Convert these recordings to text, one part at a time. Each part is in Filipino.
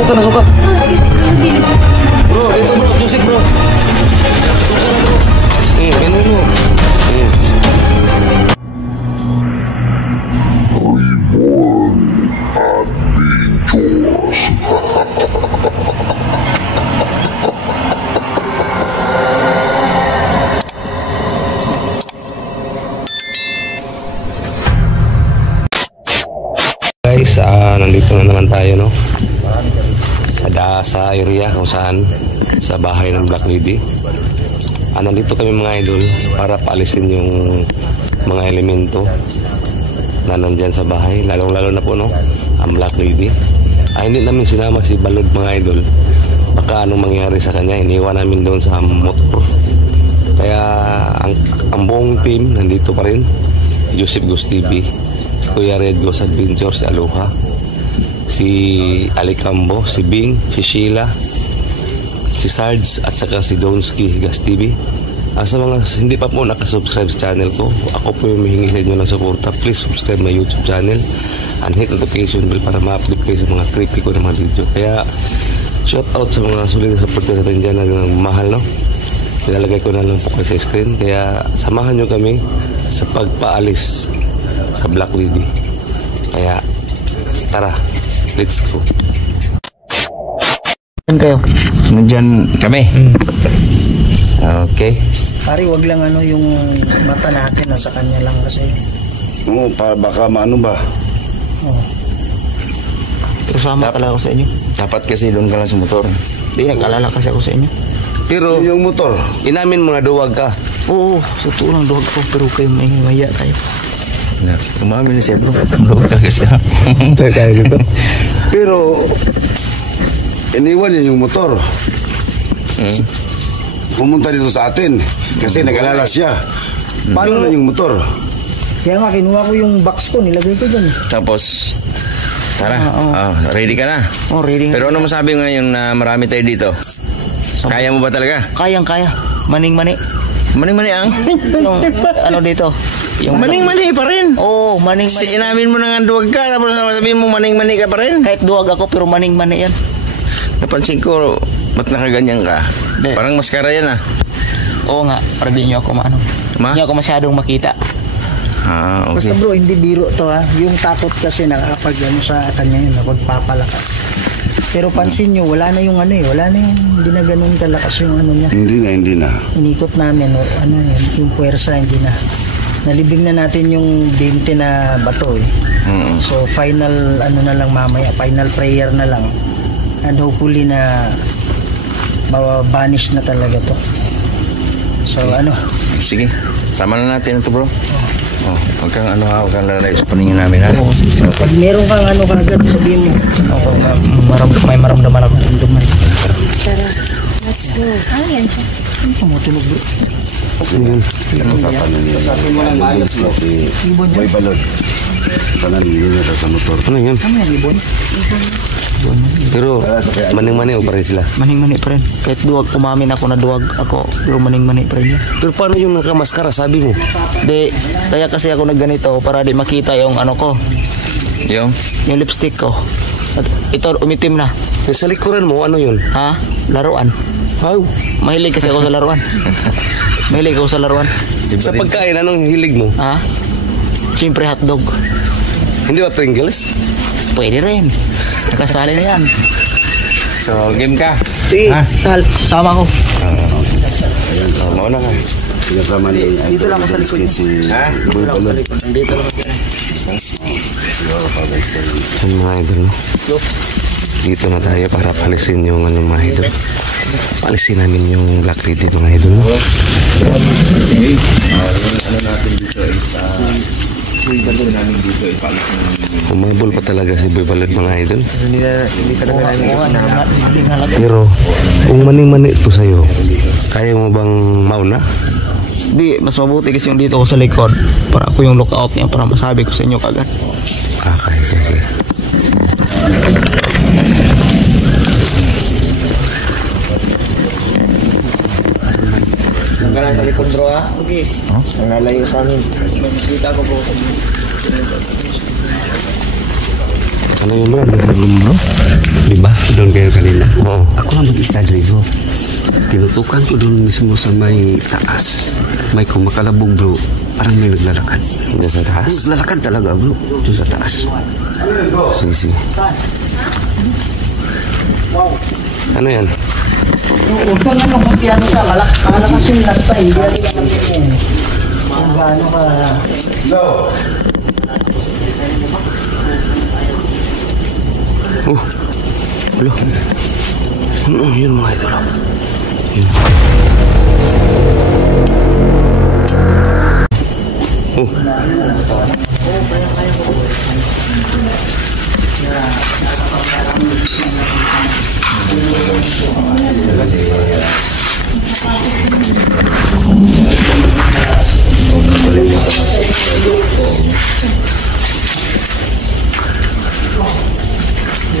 Nasuka, nasuka. Bro, dito bro, tusik bro. Nasuka na bro. Ganun mo. Guys, nandito na naman tayo, no? Sa area kung saan, sa bahay ng Black Lady. Nandito kami mga idol para paalisin yung mga elemento na nandyan sa bahay, lalong lalo na po, no, ang Black Lady. Hindi namin sinama si Balod mga idol, baka anong mangyari sa kanya, iniwan namin doon sa motor. Kaya ang buong team nandito pa rin. Joseph Ghost TV, Kuya Red Ghost Adventure, si Aloha, si Alicambo, si Bing, si Sheila, si Sarge, at saka si Donski Gas TV. Sa mga hindi pa po nakasubscribe sa channel ko, ako po yung mahingi sa inyo ng suporta. Please subscribe my YouTube channel and hit notification bell para ma-update kayo sa mga creepy ko na mga video. Kaya shout out sa mga sulit na supporter natin dyan na mahal, no? Nilalagay ko na lang po kayo sa screen. Kaya samahan nyo kami sa pagpaalis sa Black Lady. Kaya tara, let's go. Saan kayo? Nandyan kami. Okay. Pare, wag lang yung mata natin nasa kanya lang kasi. Oo, baka maano ba? Oh. Pero sama pala ako sa inyo. Dapat kasi doon ka lang sa motor. Hindi, nag-alala kasi ako sa inyo. Pero yung motor, inamin mo na duwag ka. Oo, totoo lang duwag ko. Pero kayo may maya tayo. Umamin na siya bro. Duwag ka kasi ha. Kaya dito. Pero iniwan niya yung motor. Pumunta dito sa atin kasi nag-alala siya. Paano na yung motor? Kaya nga, kinuha ko yung box ko, nilagay ko dyan. Tapos, tara. Ready ka na? Oh, ready. Pero ano masabi ngayon na marami tayo dito? Kaya mo ba talaga? Kayang-kaya. Maning-mani. Maning-mani ang? Yung dito? Yung maning-mani pa rin. Oo, maning-mani. Inamin mo na nga duwag ka, tapos sabihin mo maning-mani ka pa rin. Kahit duwag ako, pero maning-mani yan. Napansin ko, ba't nakaganyan ka? De. Parang maskara yan ah. Oo nga, para di nyo ako Hindi ako masyadong makita. Okay. Basta bro, hindi biro to ha. Yung takot kasi nakakapag sa kanya yun, napagpapalakas. Pero pansin nyo, wala na yung wala na yung, hindi na ganun kalakas yung niya. Hindi na. Inikot namin, yung puwersa, hindi na. Nalibing na natin yung 20 na bato eh. So final, na lang mamaya, final prayer na lang. And hopefully na mababanish na talaga to. So sige, sama na natin ito bro. Huwag kang huwag kang lalay sa paningin namin ha. Pag meron kang kagad, sabihin mo. May maramdaman ako. Tara, let's go. Ano yan siya? Ano tumutulog bro? Si Boy Balod. Panalili na sa motor. Ano yan? Ano yan, ibon? Pero maning-mani pa rin sila. Maning-mani pa rin. Kahit duwag, umamin ako na duwag ako, pero maning-mani pa rin yan. Pero paano yung nakamaskara, sabi mo? Kaya kasi ako nagganito para di makita yung ko. Yung Lipstick ko. At ito, umitim na. Yung sa likuran mo, ano yun? Ha? Laruan. Mahilig kasi ako sa laruan. Mahilig ako sa laruan. Sa pagkain, anong hilig mo? Ha? Siyempre hotdog. Hindi ba Pringles? Pwede rin. Nakasali na yan. so game ka. Sige, sama ko. Ayan, mauna ka. Sinasama ni Dito lang ako sa likod. Boy Balod. Dito lang ako. Ang mga idol, no? Dito na tayo para palisin yung mga idol. Palisin namin yung Black Lady mga idol, no? Natin dito umabol pa talaga si Boy Balod mga idol. Hindi talaga namin. Pero kung maning-mani ito sa'yo, kaya mo bang mauna? Di, mas mabuti kasi yung dito ko sa likod para ako yung lookout niya para masabi ko sa inyo kagad. Okay. Ang galang sa likod bro ha? Okay. Ang nalayo sa amin. May makita ko po. Ano yun bro? Bro? Diba? Doon kayo kanina. Oo. Ako lang mag-stand rito. Tinutukan ko doon mismo sa may taas. May kumakalabog bro. Parang may naglalakad. Diyan sa taas? Naglalakad talaga bro. Doon sa taas. Sige, sige. Ano yan? Huwag kang ano, kumpiyan siya. Malakas yung last time. Hindi natin naman kung gaano ka... Wala. Ano yun mga idol? Yun.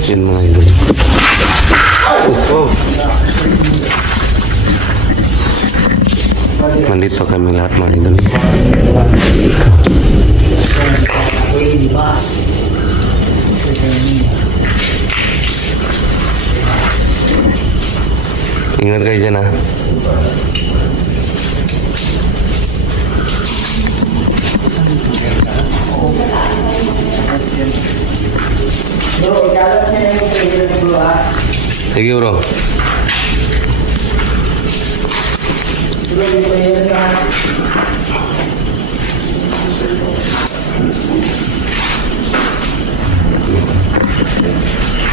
Yun mga idol. Nandito kami lahat mga idol. Ingat kayo dyan ha. Bro, ikalat niya na yung prayer na bro ha. Sige bro. Bro, yung prayer na ha.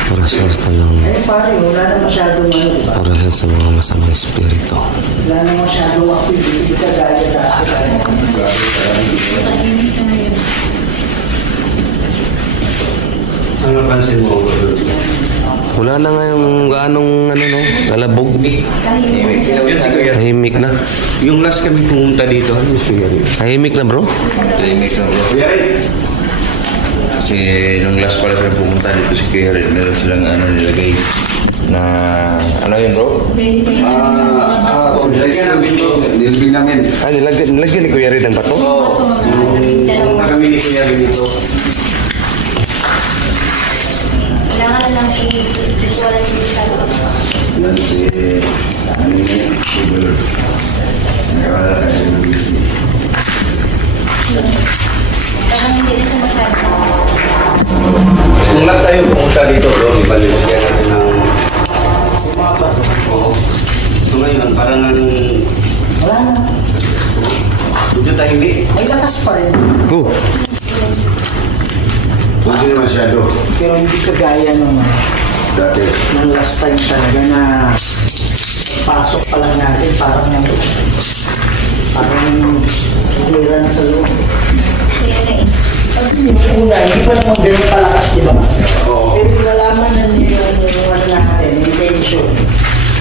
Orasyon sa tanong. Eh pare, wala na masyadong ano, diba? Orasyon sa mga masamang espiritu. Wala na masyadong activity sa gaya dati. Ano pansin mo bro? Wala na nga yung gaanong ano no, kalabog. Yun si Kuya. Tahimik na. Yung last kami pumunta dito, ano yung Kuya rin? Tahimik na bro. Tahimik lang bro. Kasi nung last pala sila pumunta dito si Kuya rin, meron silang ano nilagay na ano yun bro? Nilbing namin. Ah, nilagyan ni Kuya Red ang bato? Pumunta kami ni Kuya rin dito. Kailangan lang i-visualize yung talo. Yan si Siguro. Parang hindi na siya masyado. Nung last tayo pumunta dito bro, ibalimusyan natin ng... Oo. So ngayon, parang Wala na. medyo tahimik. May lakas pa rin. Oh, Hindi na masyado. Pero hindi kagaya nung Dati. nung last time talaga na pasok pa lang natin parang hira na sa loob. Kasi yung una, hindi pa naman ganun palakas, di ba? Oo. Pero nalaman na niyo yung ano natin, intention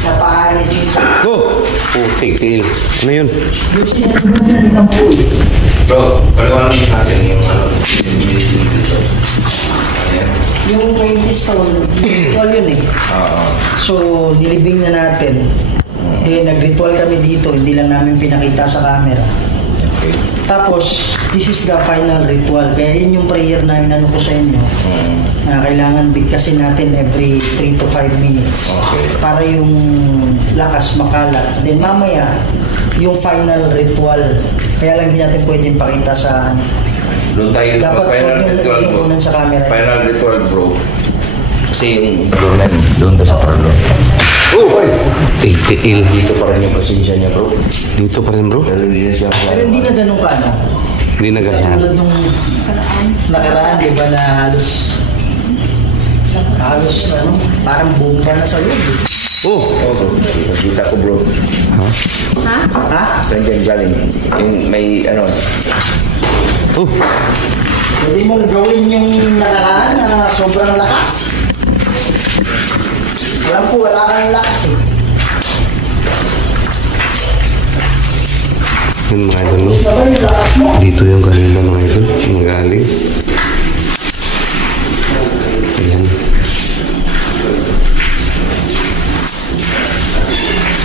na paalisin sa... oh, putik, tiil. Ano yun? Yung sinasabi na ni Kampoy. Bro, paliwanag natin yung ano. Yung 20 stone, ritual yun eh. So, nilibing na natin. Eh, nag-ritual kami dito, hindi lang namin pinakita sa camera. Tapos, this is the final ritual. Kaya yun yung prayer na inano ko sa inyo. Na kailangan bigkasin natin every 3 to 5 minutes. Para yung lakas makalat. Then mamaya, yung final ritual. Kaya lang hindi natin pwedeng pakita sa ano. Doon tayo Dapat final huwag yung ritual bro. ipunan sa camera. Final ritual bro. Kasi yung Doon tayo sa parlo. Oh, tiil. dito pa rin yung presensya niya bro. Dito pa rin bro. Pero hindi na siya Pero hindi na ganun ka, ano? Hindi na ganyan. Tulad nung nakaraan, di ba, na halos ano, parang bomba na sa loob. Eh. Oh, kita ko bro. Ha? Nandiyan galing. Yung may ano. oh, Pwede mong gawin yung nakaraan na sobrang lakas. Alam ko, wala kang lakas eh. yun mga idol no? Diba yung lakas mo? Dito yung kanina mga idol, magaling. Ayan.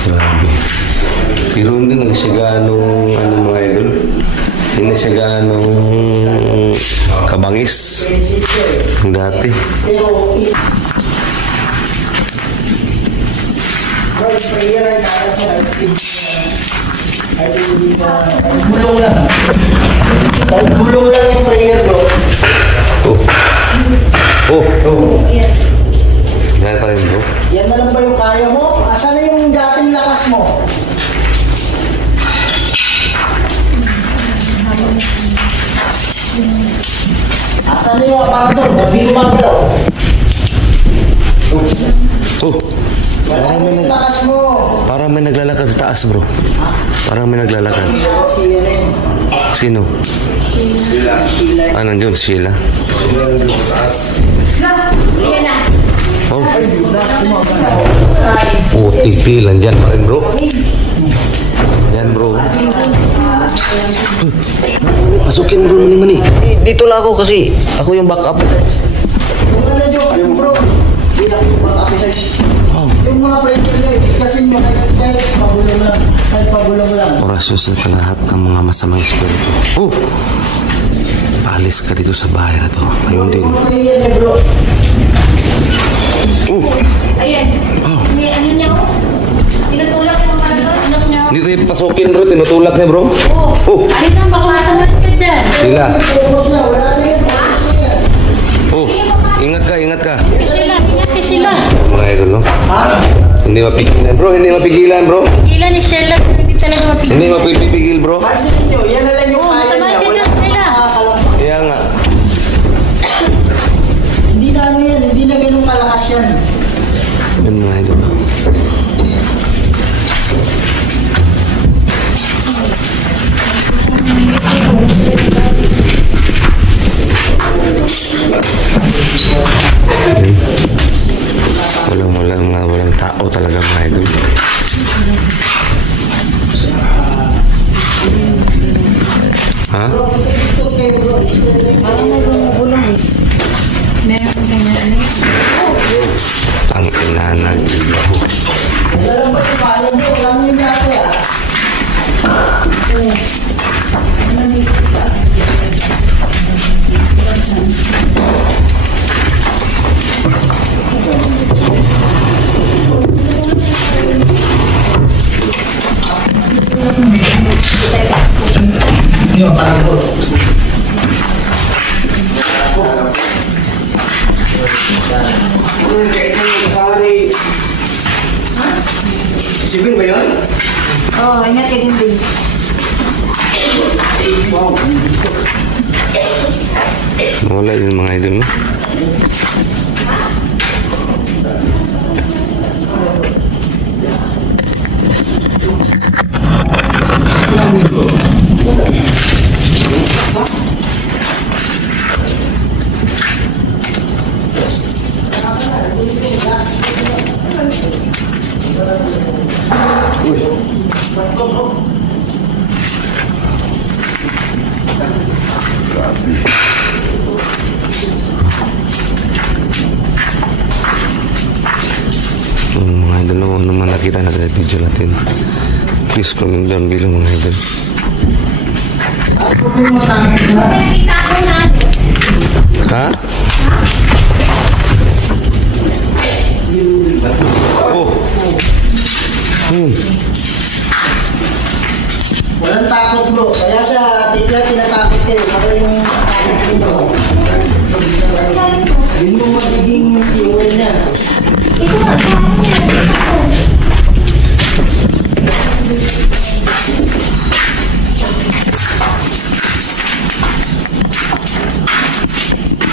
Grabe. Pero hindi na siya ganong, ano mga idol, hindi na siya ganong kabangis. Sensityo eh. yung dati. Pero, prayer ay kaya sa ay gulong lang. Kahit gulong lang yung prayer, bro. Yan pa rin, bro. Yan na lang ba yung kaya mo? Asan na yung dating lakas mo? Asan na yung aparador? Hindi gumagalaw. Wala na yung lakas mo. Parang may naglalakad sa taas, bro. Parang may naglalakad. Sino? Ah, nandiyon, Sheila. Tipilan dyan pa rin, bro. Yan, bro. Pasukin mo, mani-mani. Dito lang ako kasi ako yung backup. Yung mga pressure nyo, ibigkasin nyo kahit pagulong lang. Kahit pagulong lang. Orasyon sa lahat ng mga masamang espiritu. Paalis ka dito sa bahay na to. Ayun din. Prayer nyo, bro. Ayan. Ano niya oh? Tinutulak mo parang niya. Hindi tayo pasukin, bro. Tinutulak niya, bro. Alis ang bakasan ka dyan. Sheila. Focus na, wala na yan. Ingat ka, ingat ka. Ingat sila. Mga idol, no? Hindi mapigilan, bro. Hindi mapigilan, bro. Ilan ni Sheila? Hindi talaga mapigil. Hindi mapipigil, bro. Pansin nyo, yan na lang yung kaya niya. Matama ka dyan, Sheila. Kaya nga. Hindi na ano yan, hindi na ganun kalakas yan. Yun mga idol. Walang tao talaga mga idol. Ha? Tangin na nag-ibaho. Alam ba yung kaya mo, wala nyo yung dati Yung parang po. Sibin ba yun? Oo, ingat ka din din. Wala yun mga idol, no? Mga idol, kung naman nakita natin sa video natin, please comment down below mga idol. Nakita ko na. Ha? Walang takot, bro. Kaya sa titla tinatakot kayo. Para yung takot nyo. Yun yung magiging fuel niya. Ito nga,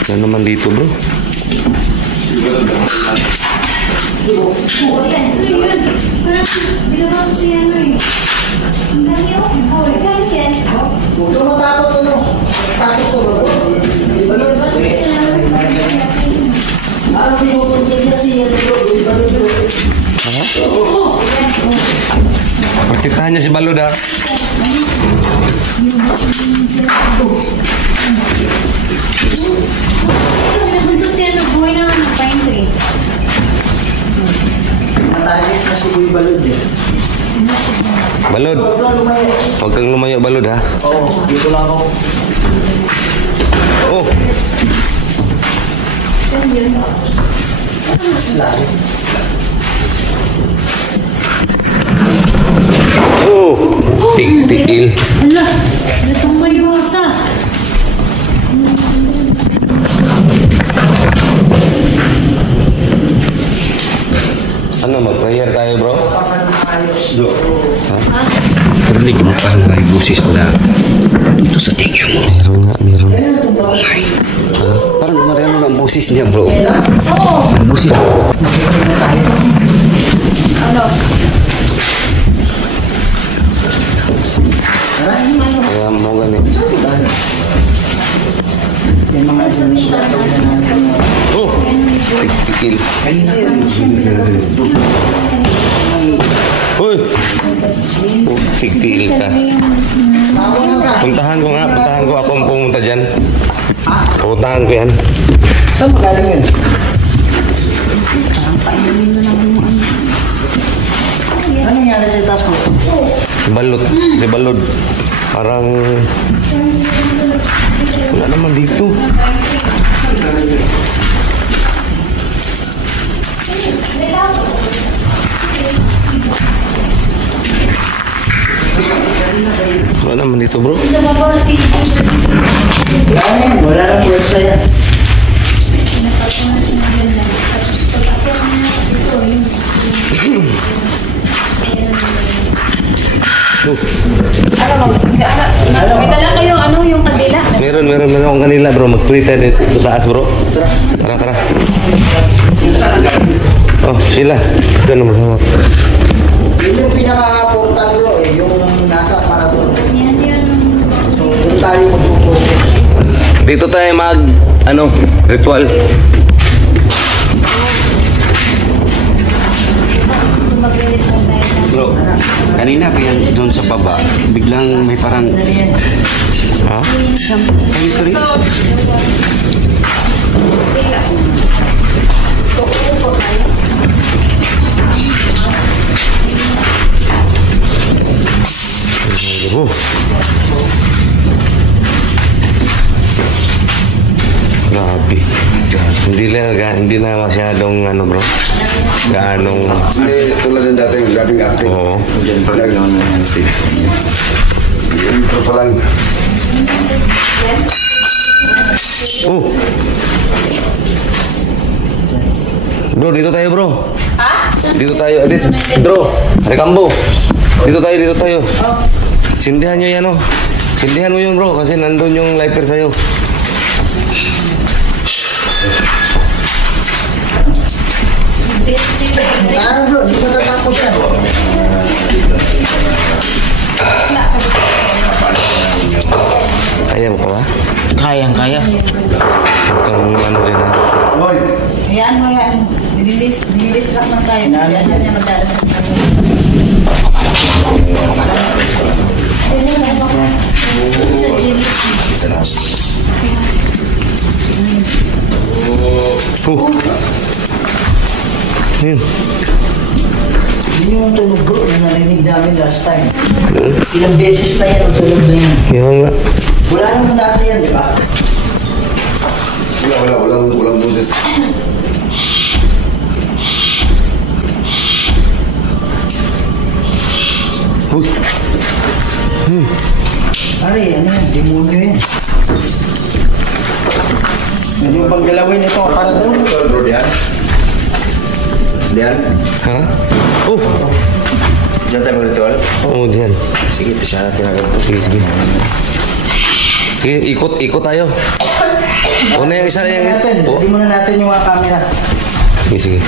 Ano naman dito, bro? Huwag kang matakot, ano? Takot ko, bro. Ano pinupuntin niya siya, bro? Percitahan niya si Balod, ha? Nabuntos yan, buhay na ng pine tree. Matagit na si Kuya Balod, eh. Balod, Bro, lumayo. huwag kang lumayo, Balod, ha? Oo, dito lang ako. Oh! Yun. Oh, tig-tigil. Hala, natumba yung asa. Ano, mag-prayer tayo, bro? Do. Parinig mo pa may busis na dito sa tingin mo. Meron nga, meron. Parang mariano ang busis niya, bro. Oo. Ang busis. Ano? Kaya mo ganit. Yung mga Oh, tig-tigil. Uy! Oh, tig-tigil ka. Puntahan ko ako ang pumunta dyan. Puntahan ko yan. saan magaling yun? Ano nangyari sa taas mo? Si Balod. Parang wala naman dito. Wala naman dito, bro. Sa baba si... Wala nang pwersa yan. May dala kayo, yung kandila. Meron akong kanila, bro. Mag-pray tayo dito sa taas, bro. Tara. Oh, sila. Ito naman sama. Yun yung pinaka-portal bro yung nasa marathon. So, doon tayo mag-focus. Dito tayo ritual. Bro, kanina pa yan doon sa baba, biglang may parang... Ha? Kali. Oh. Grabe. Hindi na masyadong bro. Gaanong Hindi tulad ng dating grabing acting. oo. Intro pa lang. Oh. Bro, dito tayo, bro. Ha? Dito tayo, edit. Bro, Rekambo. Dito tayo. Sindihan nyo yan, oh. Sindihan mo yun, bro, kasi nandun yung lighter sa'yo. Ano bro, hindi ko tatapos yan. Kaya mo pa ba? Kaya. Huwag kang din, ha. Hoy! Ayan mo yan. Dinidistract lang tayo. Kasi ano niya magdadasal kami. Yun. Yun yung tunog bro na narinig namin last time. Ilang beses na yan ang tunog na yan. Yun nga. Wala naman dati yan, di ba? Walang buses. Uy. Pare, ano yan? Demonyo yan. Ano yung panggalawin ito para doon? Bro, diyan. Ha? Oh. Diyan tayo mag-ritual? Oo, dyan. Sige, pisa natin agad ito. Sige. Sige, ikot tayo. Una yung isa yung... Natin, Oh. hindi muna natin yung mga camera. Sige.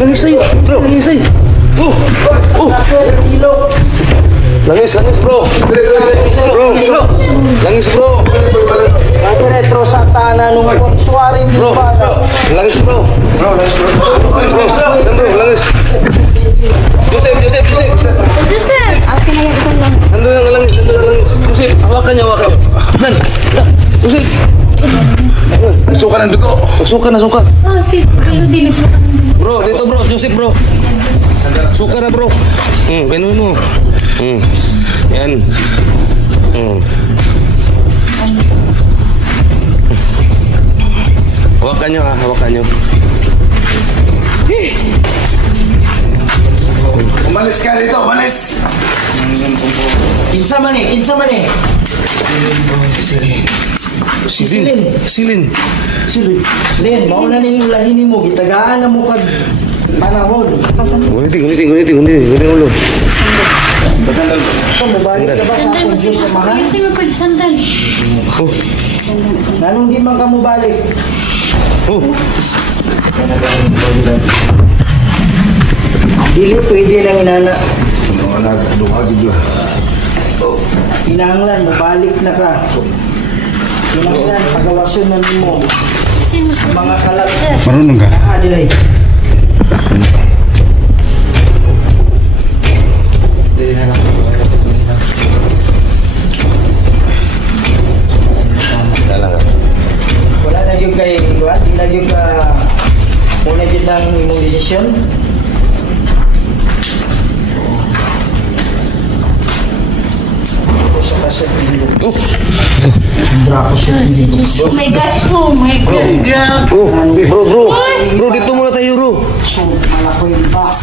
Langis sa'yo. Bro, langis sa'yo. Langis bro. Bro. Langis bro. Retro sa tanan nung suwari ni Bro. Langis bro. Bro, langis. Joseph. Akin na yung isang lang. Nandun lang langis. Joseph, hawakan niya. Nan. Joseph. Suka ng dugo. Suka na. Oh, si Carlo din nagsuka. Bro, dito bro. Joseph bro. Suka na bro. Pinuhin mo. Yan. Hawakan nyo. Umalis ka dito, umalis. Kinsa man eh. Silin. Len, mauna na yung lahin mo. Gitagaan na mo kag panahon. Guniting ulo. Ito, mabalik ka ba sa Sandal mo akong si Diyos sa mahal? Ayusin mo pa yung sandal. Nanong di man ka mabalik? Dili pwede lang inana. Duhagid ba? Pinanglan, mabalik na ka. Pinanglan, pagawasyon na mo. Ayusin mo sa Mga kalat. Marunong ka? Adilay. Wala na yung kay Iwan, di na yung muna dyan ang imong desisyon. Sa kaset nilo. Bravo siya. Oh my gosh, grabe. Bro, dito muna tayo bro. So, malakoy yung bus.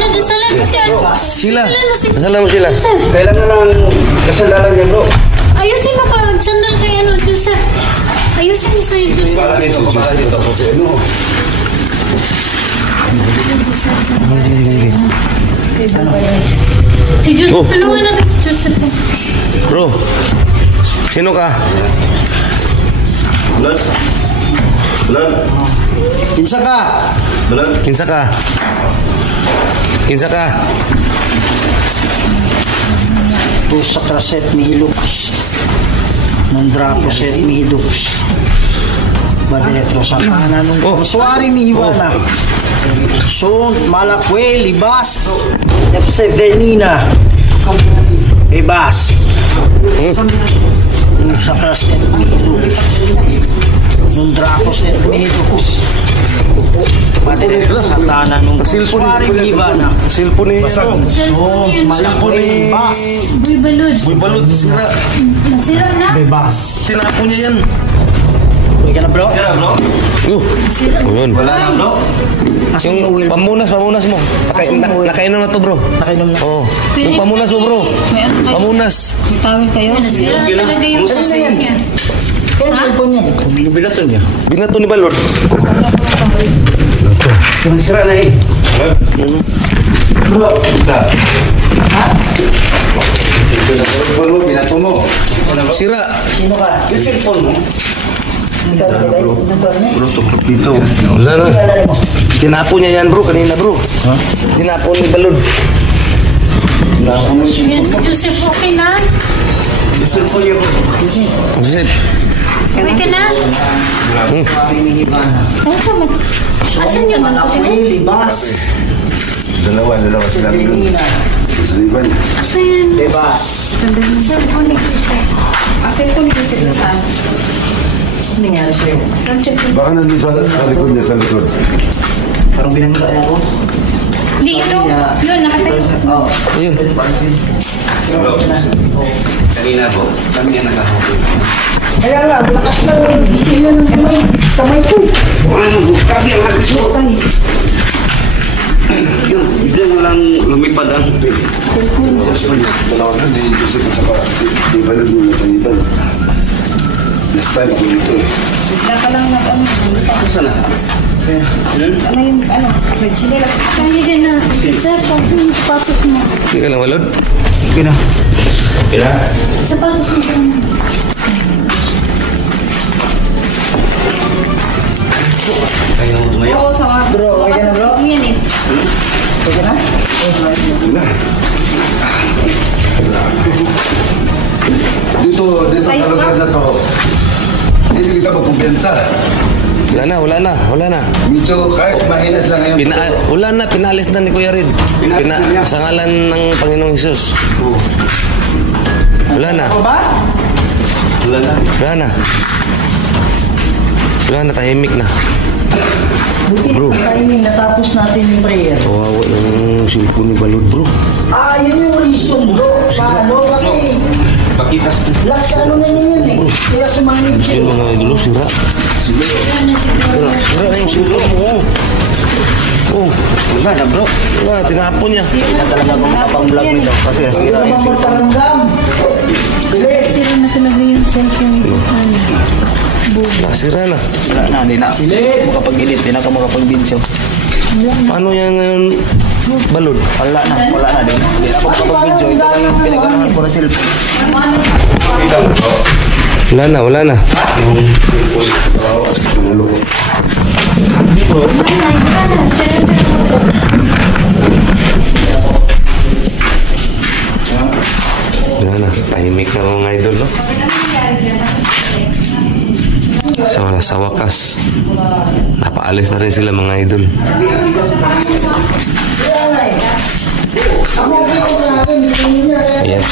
Nagdasalan mo siya. Kasala mo sila. Joseph, Kailangan lang kasalanan niya bro. ayusin mo pa. Sandal kay Joseph. Ayusin mo sa'yo, Joseph. Si Joseph, tulungan natin si Joseph. Bro, sino ka? Bulan. Kinsa ka? Kinsa ka? Tu sa kraset mihilux. Nandrapo set mihidux. Badiretro sa kanan nung suwari mihiwana. So, malakwe, libas. Nepse venina. Libas. Tu sa kraset mihilux. Nandrapo set mihidux. Badiretro sa kanan nung suwari mihiwana. Silpo ni ano? So, malakwe, libas. Boy balod. Balot, sira. Nasira na. Bebas. Tinapo niya yan. Uy ka na bro? Yun. Wala na bro. Asan mo will? Pamunas mo. Nakainom na to bro. Nakainom na. Oo. Yung pamunas mo bro. May ano kayo? Pamunas. May tawag kayo. Nasira na talaga yung Ano na yan? niya. Kaya cellphone niya. Binato niya. Binato ni Balot. Sira na eh. Bro, Binato mo. Sira. Sino ka? yung cellphone mo. Bro, tuklop dito. Wala na. Tinapo niya yan bro. Kanina bro. Tinapo ni Balot. Yan si Joseph, okay na? Yung cellphone niya bro. Joseph. Okay ka na? Ano ka mag... Asan yung mga Malakwe, libas. Dalawa sila doon. Sa liban. Asan yan? Bebas. Sandali. Cellphone ni Joseph. Ang cellphone ni Joseph na saan? Ano nangyari sa'yo? Ang cellphone. Baka nandun sa likod niya, sa likod. Parang binangga ako. Hindi ito. Yun, nakatayo. Oo. Ayun. Kanina po, kami niya nakahapon. Kaya nga, lakas ng bisilan ng kamay ko. Ano, grabe ang hagis mo tayo. Yun, bigla mo lang lumipad ang Dalawa na, di Joseph at saka di ba nandun sa liban. Last time ako dito eh. Bigla ka lang nag-ano. sana. Ano yung ano? Nag-chinela. Kaya dyan na. Joseph, kung yung sapatos mo. Hindi ka lang Balot. Kira? Sapatos mo saan? Kaya mo tumayo. Oo, sama. Bro, okay ka na bro? Yan eh. na. Dito sa lugar na to, hindi kita magkumpiyansa. Wala na. Medyo kahit mahina sila ngayon. Pinalis na ni Kuya Red. Sa ngalan ng Panginoong Hesus. Wala na, tahimik na. Bro, timing, natapos natin yung prayer. Kawawa ng cellphone ni Balod, bro. Yun yung reason, bro. Paano? Kasi last na yun eh. Kaya sumanib siya. Yung mga idolo, sira. Sira na yung cellphone mo. Wala na, bro. Wala, tinapon niya. Hindi na talaga ako makapang-vlog nito kasi nasira yung cellphone. Sira na talaga yung cellphone nito. Nasira na. Wala na, hindi na. Makapag-edit, hindi na ako makapag-video. Paano yan ngayon, Balod? Wala na. Hindi na ako makapag-video. Ito lang yung pinaganahan ko na cellphone. Wala na. Tahimik na mga idol, no? Sa wakas, napaalis na rin sila mga idol. Ayan.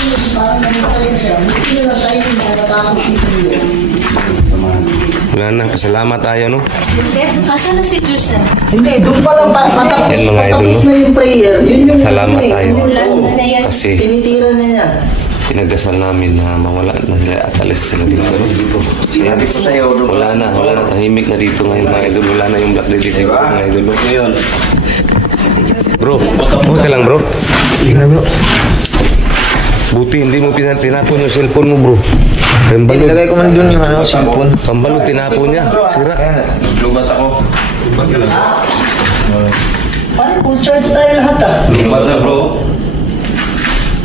Wala na, pasalamat tayo, no? Asa na si Jusen? Hindi, doon pa lang Yan mga idol, no? na yung prayer. Yun yung Salamat tayo. Last na yan. Kasi tinitira na niya. pinagdasal namin na mawala na sila at alis sila dito, no? Wala na, tahimik na dito ngayon mga idol. Wala na yung Black Lady siguro mga idol, no? Ngayon. Bro, okay lang bro? Buti hindi mo tinapon yung cellphone mo, bro. Pambalo. Nilagay ko man doon yung cellphone. Pambalo, tinapon niya. Sira. Lubat ako. Parang full charge tayo lahat Lubat na, bro.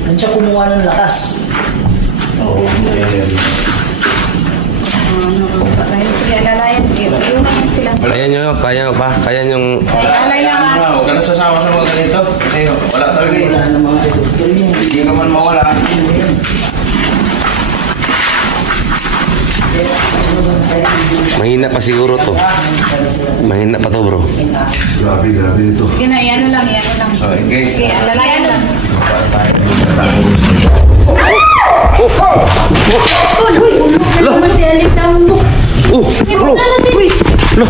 Nandiyan kumuha ng lakas. Sige, alalayan. Iunan sila. Kaya nyo Alay lang ah. Huwag ka na sasama sa mga ganito. Kasi wala talaga eh. Hindi ka man mawala. mahina pa siguro to. Mahina pa to, bro. Grabe ito. Sige na, yan lang. Okay, guys. Sige, alalayan lang. Ulo naman si Alita mo. Bro. Lo.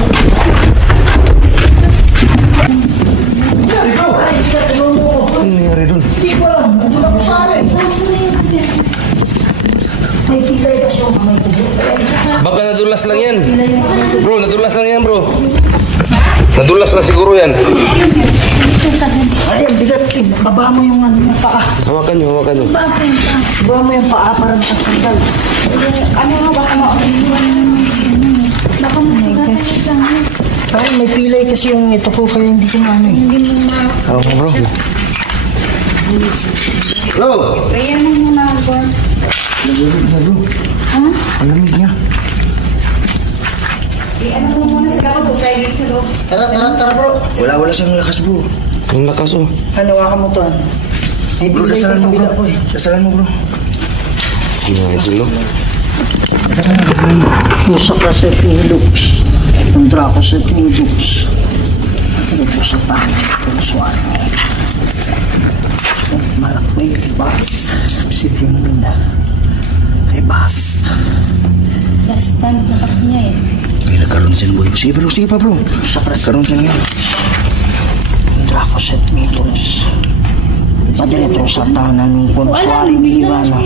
Ano nangyari dun? Hindi ko alam. Nandun ako sa alin. May pilay kasi yung kamay ko. Baka nadulas lang yan. Bro, nadulas lang yan, bro. Nadulas lang siguro yan. Ay, ang bigat. Baba mo yung paa. Hawakan nyo. Baba mo yung paa para makasandal. Ano nga, baka mauliwan baka magsagat sa akin. Ay, may pilay kasi yung ito ko kaya hindi ko ano eh. Hindi mo na. Oo, bro. Bro. Prayer mo muna ako. Alamig niya. Ano mo muna sa gawas o tayo dito sa loob. Tara bro. Wala siyang lakas, bro. Ang lakas, oh. Hanawakan mo to. May Bro, pilay dasalan sa mo, kabila bro. ko eh. Dasalan mo, bro. Mga idol, no? Puso kaset ni Lux. Kontra ko sa ni Lux. Ano po sa pangit? Pusuan. Malakbay ibas. Si Finina. Ibas. Last stand na kasi niya eh. Ay, nagkaroon siya ng boy. Sige pa, bro. Sa kaset. Karoon siya lang yan. Kontra ko sa ni Lux. Padiretro sa tanan ng konsuari ni Ivana.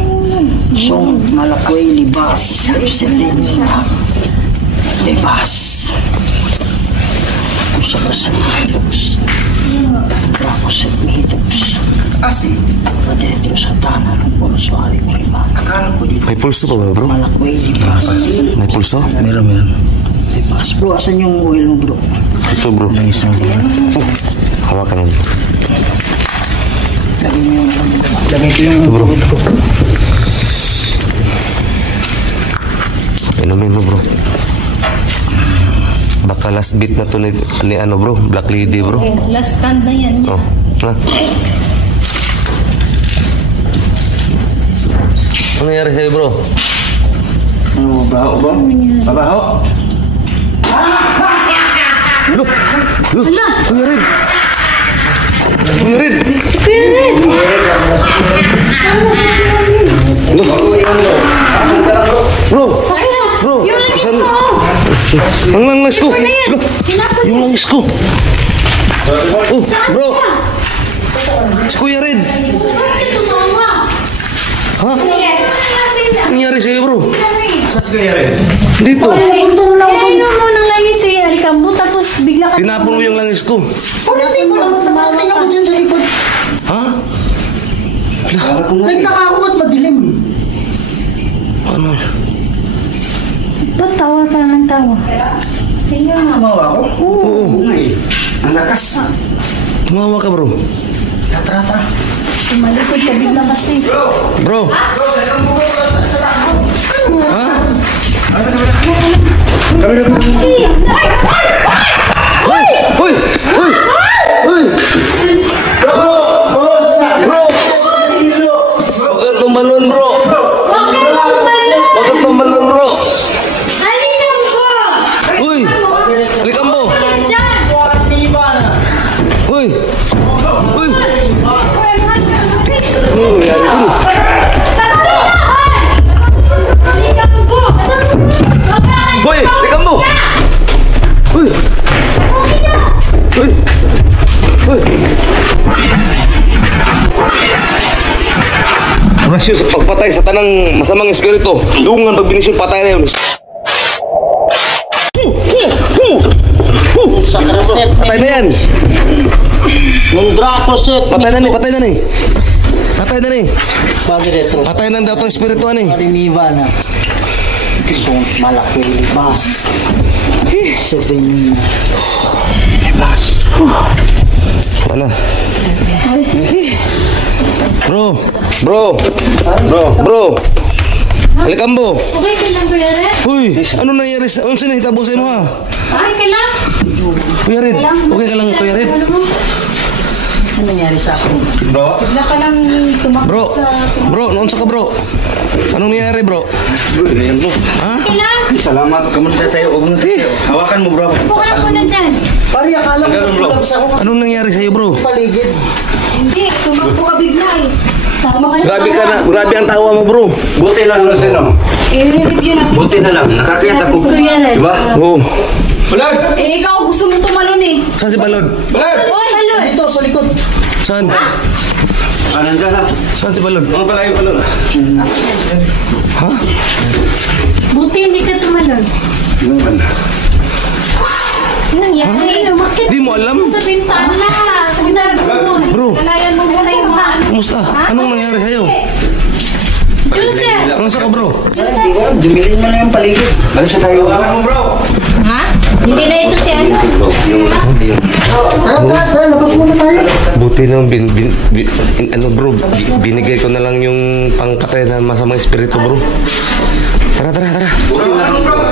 So, malakway libas. Si Finina. Ibas. Puso kaset ni Lux. Kontra ko sa ni Lux. Padiretro sa tanan ng konsuari ni Ivana. May pulso pa ba, bro? Malakway libas. May pulso? Meron. Libas. Bro, asan yung oil mo bro? Ito, bro. Nice na, bro. Hawakan mo. Lagay ko yung bro. Inumin mo, bro. Baka last beat na to ni ano, bro? Black Lady, bro. Okay, last stand na yan. Oh, na. Ano nangyari sa'yo, bro? Ano, baho ba? Babaho? Kuya Red! Kuya Red! Si Kuya Red! Bro! Bro! Yung langis saan- ko! Ang langis ko! Ano yan? Bro! Tinapon Yung langis ko! Oh, bro! Si Kuya Red! Bakit tumawa? Ha? Ano yan? Ano nangyari sa'yo, bro? Saan si Kuya Red? Dito! Kainom mo ng langis si Alicambo tapos bigla ka Tinapon mo yung langis ko. Pagdating ko lang, nakating ako dyan sa likod. Ha? Nagtaka ako at madilim. Ano? Ba't tawa ka ng tawa? Tingnan nga mawa ako. Oo. Ang lakas. Tumawa ka, bro. Tatra. Tumalikod ka bigla kasi. Bro! Ha? Hoy! Hoy! Hoy! Hoy! Bro! Bro! Huwag kang tumalon, bro! Huwag kang tumalon, bro! Alicambo! Uy! Alicambo! Diyan! Uy! Uy! Uy! Alicambo! Uy! Uy! Uy! Rasyo sa pagpatay sa tanang masamang espiritu. Dungan pag binisyon patay na yun. Patay na yan. Nung Draco set. Patay na ni, patay na ni. Patay na ni. Bagay retro. Patay na daw itong espiritu ni. Parimiva na. So, malaki. Bas. 7. Wala. Bro, bro, bro. Alicambo. Okay ka lang, Kuya Red? Huy, ano nangyari sa... Ano sinahitabo sa mo ha? Okay ka lang? Kuya Red, okay ka lang Kuya Red? Ano nangyari sa akin? Bigla ka lang tumakbo Bro, sa... bro, naunsa ka bro? Anong nangyari bro? Bro, ganyan bro. Ha? Okay lang? Salamat. Kamunta tayo. Huwag mo tayo. Hawakan mo bro. Buka lang muna dyan. Pari, akala ko tulabs ako Anong nangyari sa'yo bro? paligid. Hindi, tumakbo ka bigla eh. Tama ka lang. Grabe ka na, grabe ang tawa mo bro. Buti lang na sino. I-review natin. Buti na lang. Nakakita ko. Kuya Red. Diba? Oo. Balad! Eh, ikaw gusto mo tumalon eh. Saan si Balod? Balad! Uy, malon. Dito, sa likod. Saan? Nandiyan na. Saan si Balod? Mga pala yung balon. Ha? Buti hindi ka tumalon. Anong nangyari? Bakit? Di mo alam? Sa bintana. Sa bintana. Bro. Kalayan mo muna yung mga ano. Kumusta? Anong nangyari sa'yo? Joseph! Anong ka bro? Dumilin mo na yung paligid. Alis na tayo. Hawakan mo bro. Ha? Hindi na ito si ano. Tara, labas muna tayo. Buti lang, ano bro, binigay ko na lang yung pangpatay na masamang espiritu bro. Tara.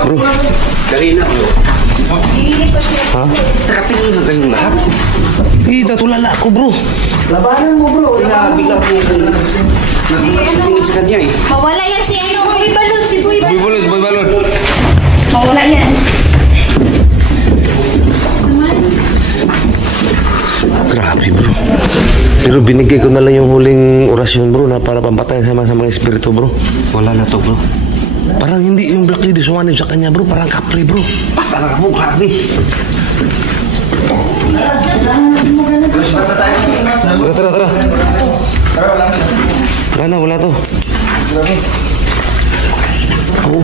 Bro. Kanina bro. Ha? Nakatingin na kayong lahat. Natulala ako bro. Labanan mo bro. Bigla po nakatingin sa kanya eh. Mawala yan si ano. Boy Balon. Si Boy Balon. Boy Balod. Mawala yan. Grabe bro. Pero binigay ko na lang yung huling orasyon bro na para pampatay sa masamang espiritu bro. Wala na to bro. Parang hindi yung Black Lady sumanib sa kanya bro, parang kapre bro. Talaga mo, grabe. Tara. Wala to. Oh.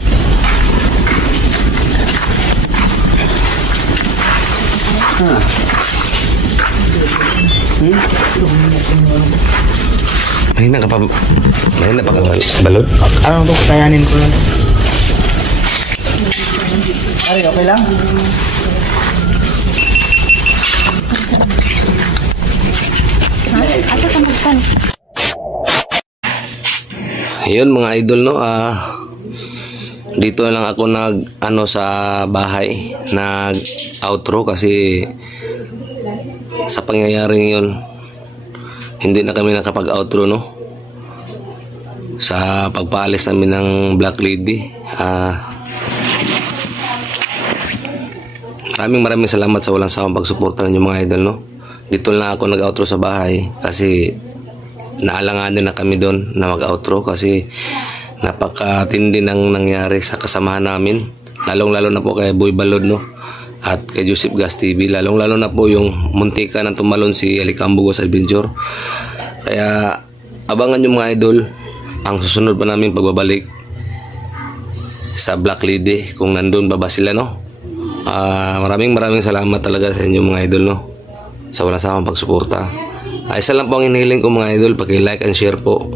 Mahina pa ka balod? Ano to? Kayanin ko lang. Pari, okay lang? Asa ka magpan? Ayun mga idol no, dito lang ako sa bahay, nag outro kasi sa pangyayaring yun hindi na kami nakapag outro no. sa pagpaalis namin ng Black Lady. Maraming salamat sa walang sawang pagsuporta ninyo mga idol, no. Dito lang ako nag-outro sa bahay kasi naalanganin na kami doon na mag-outro kasi napakatindi ng nangyari sa kasamahan namin, lalong-lalo na po kay Boy Balod, no, at kay Joseph Gas TV, lalong-lalo na po yung muntika ng tumalon si Alicambugos Adventure. Kaya abangan nyo mga idol ang susunod pa namin pagbabalik sa Black Lady, kung nandun pa ba sila, no. Maraming salamat talaga sa inyo mga idol, no, sa walang sawang pagsuporta. Isa lang po ang hinihiling ko mga idol, paki-like and share po.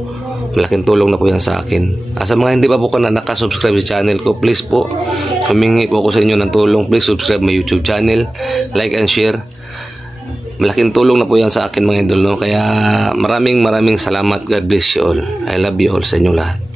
Malaking tulong na po yan sa akin. Sa mga hindi pa po nakasubscribe sa channel ko, please po, humingi po ako sa inyo ng tulong. Please subscribe my YouTube channel, like and share. Malaking tulong na po yan sa akin mga idol, no. Kaya maraming salamat. God bless you all. I love you all sa inyong lahat.